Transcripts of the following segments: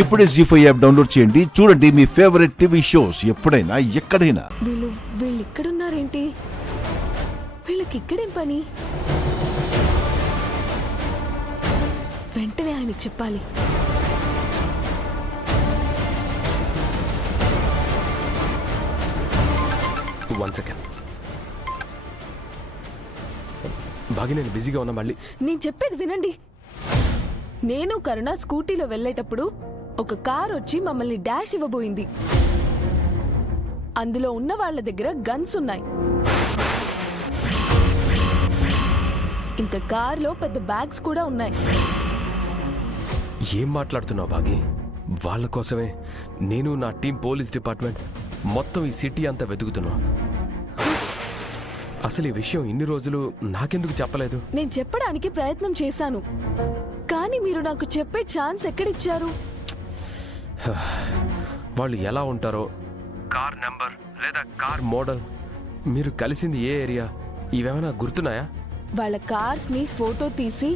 ఇప్పుడే జీ5 app download చేయండి. చూడండి మీ ఫేవరెట్ టీవీ షోస్ ఎప్పుడైనా ఎక్కడైనా. వీళ్ళు ఇక్కడున్నారేంటి? వీళ్ళకి ఇక్కడేం పని? వెంటనే ఆయనకి చెప్పాలి. వన్ సెకండ్ బాగా, నేను బిజీగా ఉన్నా. మళ్ళీ నేను చెప్పేది వినండి. నేను కరుణ స్కూటీలో వెళ్ళేటప్పుడు ఒక కార్ వచ్చి మమ్మల్ని డాష్ ఇవ్వబోయింది. అందులో ఉన్న వాళ్ళ దగ్గర గన్స్ ఉన్నాయి. ఇంకా కార్లో పెద్ద బ్యాగ్స్ కూడా ఉన్నాయి. ఏం మాట్లాడుతున్నావు బాగి? వాళ్ళ కోసమే నేను, నా టీం, పోలీస్ డిపార్ట్మెంట్ మొత్తం ఈ సిటీ అంతా వెతుకుతున్నాం. అసలు ఈ విషయం ఇన్ని రోజులు నాకెందుకు చెప్పలేదు? నేను చెప్పడానికి ప్రయత్నం చేశాను, కానీ మీరు నాకు చెప్పే ఛాన్స్ ఎక్కడిచ్చారు? వాళ్ళు ఎలా ఉంటారో, కార్ నెంబర్ లేదా కార్ మోడల్, మీరు కలిసింది ఏ ఏరియా, ఇవేమైనా గుర్తున్నాయా? వాళ్ళ కార్స్ ని ఫోటో తీసి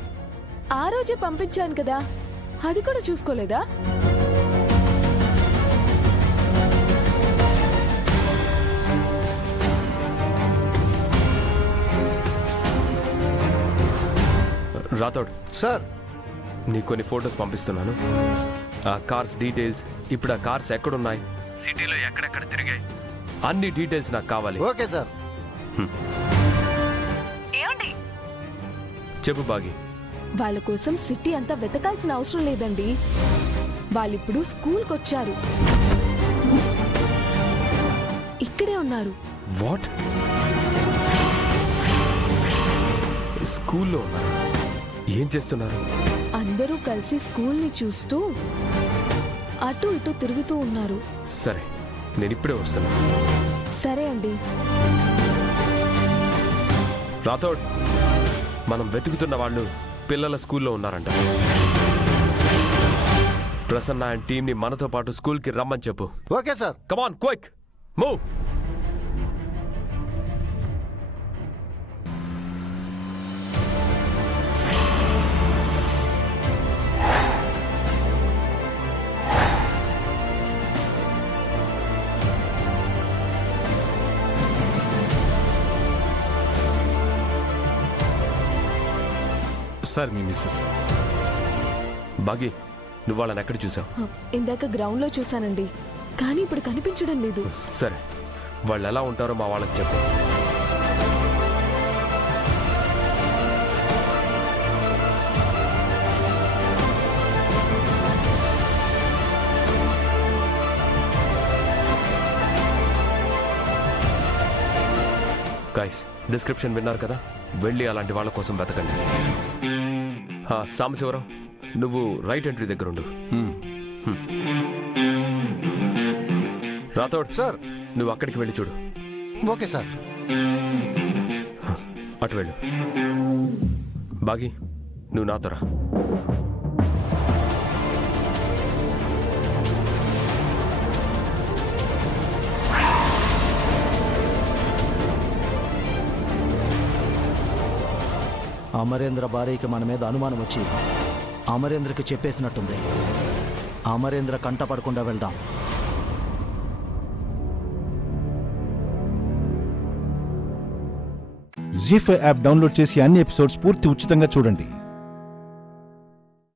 ఆ రోజే పంపించాను కదా, అది కూడా చూసుకోలేదా? రాథోడ్ సార్, నీకు కొన్ని ఫొటోస్ పంపిస్తున్నాను. ఆ కార్స్ డీటెయిల్స్, ఇప్పుడు ఆ కార్స్ ఎక్కడున్నాయి, సిటీలో ఎక్కడెక్కడ తిరిగాయి, అన్ని డీటెయిల్స్ నాకు కావాలి. Okay sir. చెప్పు బాగి. వాళ్ళ కోసం సిటీ అంతా వెతకాల్సిన అవసరం లేదండి. వాళ్ళిప్పుడు స్కూల్కి వచ్చారు, ఇక్కడే ఉన్నారు. వాట్? స్కూల్లో ఉన్నారు? ఏం చేస్తున్నారు? అందరూ కలిసి స్కూల్ ని చూస్తూ అటు ఇటు తిరుగుతూ ఉన్నారు. సరే, నేను ఇప్పుడే వస్తున్నా. సరే అండి. రాథోడ్, మనం వెతుకుతున్న వాళ్ళు పిల్లల స్కూల్లో ఉన్నారంట. ప్రసన్న అండ్ టీంని మనతో పాటు స్కూల్కి రమ్మని చెప్పు. Okay sir. Come on, quick move. Sir, మీ మిస్సెస్ బాగి, నువ్వు వాళ్ళని ఎక్కడ చూసావు? ఇందాక గ్రౌండ్ లో చూశానండి, కానీ ఇప్పుడు కనిపించడం లేదు. సరే, వాళ్ళు ఎలా ఉంటారో మా వాళ్ళకి చెప్పు. గైస్, డిస్క్రిప్షన్ విన్నారు కదా, వెళ్ళి అలాంటి వాళ్ళ కోసం వెతకండి. సాంబశివరావు, నువ్వు రైట్ ఎంట్రీ దగ్గర ఉండు. రాథోడ్ సార్. నువ్వు అక్కడికి వెళ్ళి చూడు. Okay sir. అటు వెళ్ళు. బాగి, నువ్వు నాతో రా. అమరేంద్ర భార్యకి మన మీద అనుమానం వచ్చి అమరేంద్రకి చెప్పేసినట్టుంది. అమరేంద్ర కంట పడకుండా వెళ్దాం. జీ5 యాప్ డౌన్లోడ్ చేసి అన్ని ఎపిసోడ్స్ పూర్తి ఉచితంగా చూడండి.